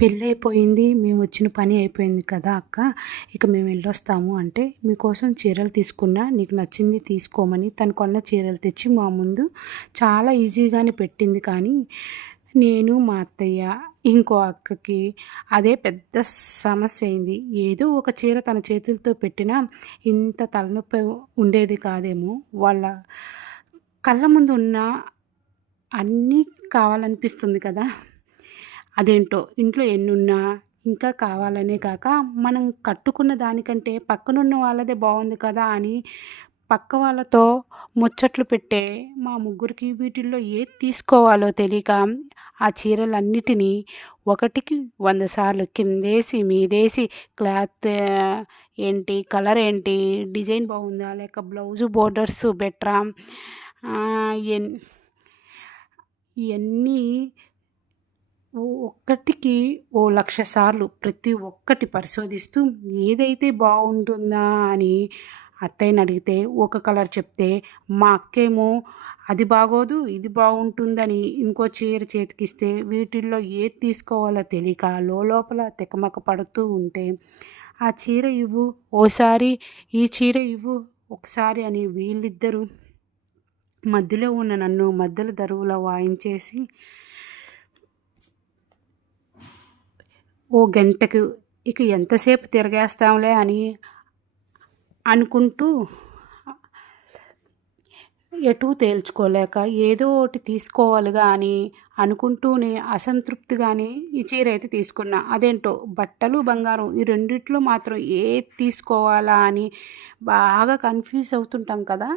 పెళ్ళి అయిపోయింది మేము వచ్చిన పని అయిపోయింది కదా అక్క ఇక మేము వెళ్ళొస్తాము అంటే మీకోసం చీరలు తీసుకున్నా నీకు నచ్చింది తీసుకోమని తను కొన్న చీరలు తెచ్చి మా ముందు చాలా ఈజీగానే పెట్టింది కానీ నేను మా అత్తయ్య ఇంకో అక్కకి అదే పెద్ద సమస్య అయింది. ఏదో ఒక చీర తన చేతులతో పెట్టినా ఇంత తలనొప్పి ఉండేది కాదేమో. వాళ్ళ కళ్ళ ముందు ఉన్న అన్నీ కావాలనిపిస్తుంది కదా. అదేంటో? ఇంట్లో ఎన్నున్నా ఇంకా కావాలనే కాక మనం కట్టుకున్న దానికంటే పక్కనున్న వాళ్ళదే బాగుంది కదా అని పక్క వాళ్ళతో ముచ్చట్లు పెట్టే మా ముగ్గురికి వీటిల్లో ఏది తీసుకోవాలో తెలియక ఆ చీరలన్నిటినీ ఒకటికి వంద సార్లు కిందేసి మీదేసి క్లాత్ ఏంటి కలర్ ఏంటి డిజైన్ బాగుందా లేక బ్లౌజు బోర్డర్స్ బెటరా ఎన్ ఇవన్నీ ఒక్కటికి ఓ లక్ష సార్లు ప్రతి ఒక్కటి పరిశోధిస్తూ ఏదైతే బాగుంటుందా అని అత్తయ్యని అడిగితే ఒక కలర్ చెప్తే మా అక్కేమో అది బాగోదు ఇది బాగుంటుందని ఇంకో చీర చేతికిస్తే వీటిల్లో ఏది తీసుకోవాలో తెలియక లోపల తికమక పడుతూ ఉంటే ఆ చీర ఇవ్వు ఓసారి ఈ చీర ఇవ్వు ఒకసారి అని వీళ్ళిద్దరూ మధ్యలో ఉన్న నన్ను మధ్యలో దరువులో వాయించేసి ఓ గంటకు ఇక ఎంతసేపు తిరగేస్తాంలే అని అనుకుంటూ ఎటు తేల్చుకోలేక ఏదో ఒకటి తీసుకోవాలిగా అని అనుకుంటూనే అసంతృప్తిగానే ఈ చీర అయితే తీసుకున్నా. అదేంటో? బట్టలు బంగారం ఈ రెండిట్లో మాత్రం ఏది తీసుకోవాలా అని బాగా కన్ఫ్యూజ్ అవుతుంటాం కదా?